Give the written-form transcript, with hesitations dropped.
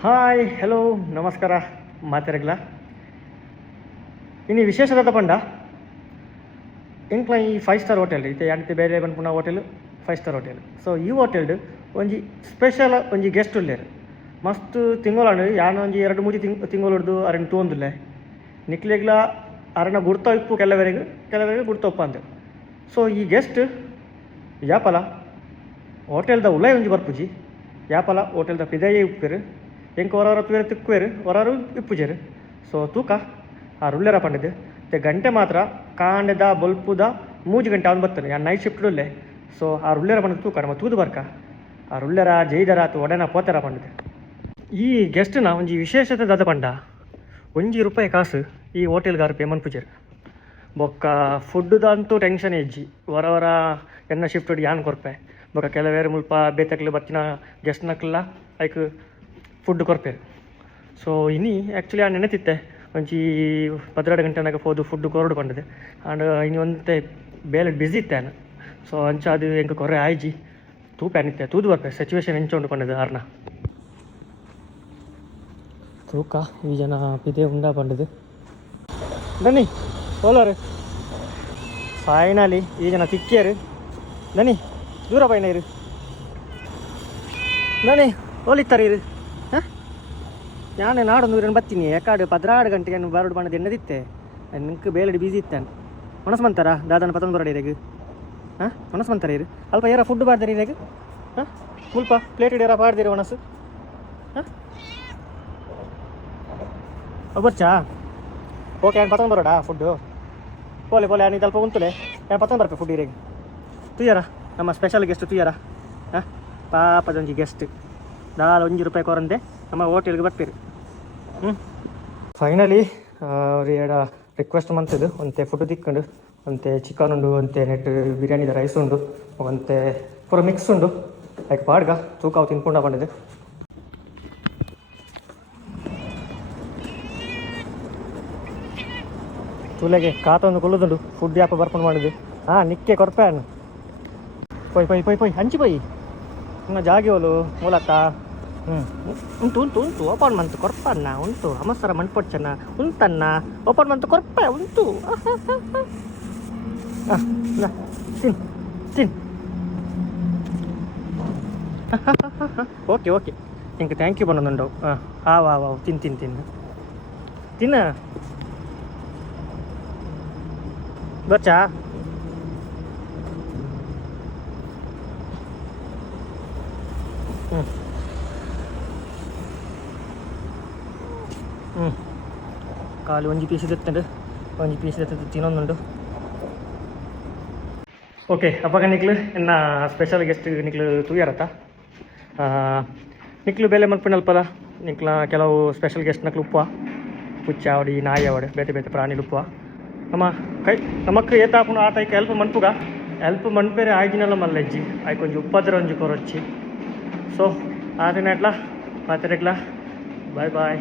Hi hello ನಮಸ್ಕಾರ ಮಾತೆರೆಗ್ಲ ಇನ್ನು ವಿಶೇಷವಾದ ಪಂಡ ಎಂಕ್ಲ ಈ 5 ಸ್ಟಾರ್ ಹೋಟೆಲ್ ಇತ್ತೆ ಯಾಕೆ ಬೇರೆ ಪನ್ಪುನ ಹೋಟೆಲ್ 5 ಸ್ಟಾರ್ ಹೋಟೆಲ್. ಸೊ ಈ ಹೋಟೆಲ್ಡ್ ಒಂಜಿ ಸ್ಪೆಷಲ್ ಒಂಜಿ ಗೆಸ್ಟ್ ಉಳ್ಳೇರು ಮಸ್ತ್ ತಿಂಗಳು ಯಾನು ಒಂಜಿ 2-3 ತಿಂಗಳು ಹಿಡ್ದು ಅರಣ್ಯ ತೋಂದುಲ್ಲೆ ನಿಕ್ಲೆಗ್ಲ ಅರಣ್ಯ ಗುಡ್ತ ಇಪ್ಪು ಕೆಲವರಿಗೆ ಗುಡ್ತ ಉಪ್ಪ ಅಂತೆ. ಸೊ ಈ ಗೆಸ್ಟ್ ಯಾಪಲ ಹೋಟೆಲ್ದ ಉಳೈ ಒಂಜಿ ಬರ್ಪುಜಿ ಯಾಪಲ ಹೋಟೆಲ್ದ ಪಿದಯೇ ಉಪ್ಪೇರು ಎಂಕ ಹೊರವರ ತುವೇರು ತಿಕ್ಕುವೇರು ಹೊರವರು ಇಪ್ಪುಜೇರು. ಸೊ ತೂಕ ಆ ರುಳ್ಳೆರ ಪಂಡದು ಮತ್ತೆ ಗಂಟೆ ಮಾತ್ರ ಕಾಂಡೆದ ಬಲ್ಪುದ 3 ಗಂಟೆ ಅವ್ನು ಬರ್ತಾನೆ ಯಾ ನೈಟ್ ಶಿಫ್ಟ್ ಉಳ್ಳೆ. ಸೊ ಆ ರುಳ್ಳೆರ ಪಂಡದು ತೂಕ ನಮ್ಮ ತೂದು ಬರ್ಕ ಆ ರುಳ್ಳೆರ ಜೈದರ ಅಥವಾ ಒಡೆನ ಪೋತೆರ ಪಂಡದು. ಈ ಗೆಸ್ಟ್ನ ಒಂಜಿ ವಿಶೇಷತೆ ದಾದ ಪಂಡ ₹1 ಕಾಸು ಈ ಹೋಟೆಲ್ಗಾರು ಪೇಮೆಂಟ್ ಪುಜೇರು. ಬೊಕ್ಕ ಫುಡ್ಡುದಂತೂ ಟೆನ್ಷನ್ ಇಜ್ಜಿ ಹೊರವರ ಎನ್ನ ಶಿಫ್ಟ್ ಯಾನ್ ಕೊರ್ಪೆ ಬೊಕ್ಕ ಕೆಲವೇರು ಮುಲ್ಪ ಬೇತಕ್ಲು ಬರ್ತಿನ ಗೆಸ್ಟ್ನಕ್ಲ ಲೈಕ್ ಫುಡ್ ಕೊರ್ಪೇರು. ಸೊ ಇನಿ ಆ್ಯಕ್ಚುಲಿ ಆ ನೆನೆತಿತ್ತೆ ಒಂಚಿ 12 ಗಂಟೆನಾಗ ಹೋದು ಫುಡ್ ಕೊರಡು ಕೊಂಡದೆ ಆಂಡ್ ಇನ್ನು ಒಂತೆ ಬೇಲೆ ಬಿಸಿ ಇತ್ತೇನು. ಸೊ ಅಂಚ ಅದು ಎಂಕ ಕೊರೆ ಆಯ್ಜಿ ತೂಪೇನಿತ್ತೆ ತೂದು ಬರ್ಪೆ ಸಿಚುವೇಶನ್ ಎಂಚೊಂಡು ಕೊಂಡದು ಆರ್ನ ತೂಕ ಈ ಜನ ಪಿದೆ ಉಂಡಾ ಪಂಡದು ಬನ್ನಿ ಹೋಲೋರು ಫೈನಲಿ ಈ ಜನ ತಿಕ್ಕಿಯರು ನನಿ ದೂರ ಪೈನ ಇರು ನನಿ ಹೋಲಿತ್ತಾರೆ ಇರು ಹಾಂ ನಾನು ನಾಡೊಂದು ಊರನ್ನು ಬರ್ತೀನಿ ಯಾಕಾಡು 12 ಗಂಟೆಗೆ ಬರಡು ಬಣ್ಣದ ಎಣ್ಣದಿತ್ತೆ ನಿಂಗೆ ಬೇಲಡಿ ಬೀಸಿ ಇತ್ತಾನೆ ಮನಸ್ಸು ಬಂತಾರ ದಾದನ 11 ಬರಡಿ ಇರಾಗ ಹಾಂ ಮನಸ್ಸು ಬಂತಾರೆ ಇರು ಅಲ್ಪ ಯಾರ ಫುಡ್ ಬಾರ್ದಾರಿ ಇರಾಗ ಹಾಂ ಮುಲ್ಪ ಪ್ಲೇಟ್ ಇಡೀರ ಬಾರ್ದಿರಿ ಮನಸ್ಸು ಹಾಂ ಬರ್ಚಾ ಓಕೆ ಏನು 11 ಬರೋಡಾ ಫುಡ್ಡು ಪೋಲೆ ಪೋಲೆ ನೀನು ಅಲ್ಪ ಉಂತುಲೆ ಏನು 11 ಬರ್ಪೆ ಫುಡ್ ಇರಾಗ ತುಯ್ಯಾರ ನಮ್ಮ ಸ್ಪೆಷಲ್ ಗೆಸ್ಟ್ ತುಯ್ಯಾರ ಹಾಂ ಪಾಪದೊಂಜಿ ಗೆಸ್ಟ್ ದಾಲ್ ₹1 ಕೊರಂದೆ ನಮ್ಮ ಹೋಟೆಲ್ಗೆ ಬರ್ತೀರಿ. ಫೈನಲಿ ಅವ್ರು ಎರಡು ರಿಕ್ವೆಸ್ಟ್ ಮಂತದ್ದು ಒಂತೆ ಫುಡ್ ತಿಕ್ಕೊಂಡು ಒಂತೆ ಚಿಕನ್ ಉಂಡು ಒಂತೆ ನೆಟ್ ಬಿರಿಯಾನಿದ ರೈಸ್ ಉಂಡು ಒಂತೆ ಪೂರ ಮಿಕ್ಸ್ ಉಂಡು ಲೈಕ್ ಪಾಡ್ಗ ತೂಕ ಅವು ತಿನ್ಕೊಂಡು ಬಂದಿದೆ. ತುಲೆಗೆ ಕಾತೊಂದು ಕೊಲ್ಲುದುಂಡು ಫುಡ್ ಯಾಪ ಬರ್ಕೊಂಡು ಮಾಡಿದ್ದು ಹಾಂ ನಿಕ್ಕೆ ಕೊರ್ಪೆ ಅನ್ನು ಪೊಯ್ ಹಂಚಿ ಪೊಯ್ ಇನ್ನು ಜಾಗಿ ಹೋಲು ಮೂಲಕ ಉಂಟು ಓಪನ್ ಮಂತು ಕೊರ್ಪನ್ನ ಉಂಟು ಅಮಸರ ಮಣ್ಪೊಚ್ಚನ್ನ ಉಂಟನ್ನ ಓಪನ್ ಮಂತು ಕೊರ್ಪೆ ಉಂಟು ತಿನ್ ಓಕೆ ಇಂಕ ಥ್ಯಾಂಕ್ ಯು ಬಂದೊಂದು ಹಾವು ತಿನ್ನ ಬರ್ಚಾ ಕಾಲು ಒಂಜಿ ಪೀಸ್ ಎತ್ತಂಡು ಒಂಜಿ ಪೀಸ್ ಎತ್ತ ತಿನ್ನೊಂದುಂಡು. ಓಕೆ ಅಪ್ಪಾಗ ನಿಕ್ಲು ಎನ್ನ ಸ್ಪೆಷಲ್ ಗೆಸ್ಟ್ ನಿಕ್ಲು ತೂಯಾರತ್ತ ನಿಕ್ಲು ಬೇಲೆ ಮಲ್ಪನಲ್ಪದ ನಿಕ್ಲ ಕೆಲವು ಸ್ಪೆಷಲ್ ಗೆಸ್ಟ್ ನಕ್ಲು ಉಪ್ಪುವ ಪುಚ್ಚ ಅವಡಿ ನಾಯಿ ಅವಡು ಬೇತೆ ಪ್ರಾಣಿ ಉಪ್ಪುವ ನಮಕ್ ಏತಾಪುನ ಆತ ಐಕ ಹೆಲ್ಪ್ ಮನ್ಪೇರೆ ಆಯ್ದಿನಲ್ಲ ಮಲ್ಲಜ್ಜಿ ಆಯ್ಕೆ ಒಂಜಿ ಉಪ್ಪದ್ರ ಒಂಜಿ ಕೊರೊಚ್ಚಿ. ಸೊ ಆದಿನ ಎಟ್ಲ ಮಾತಾಡ್ಲ ಬಾಯ್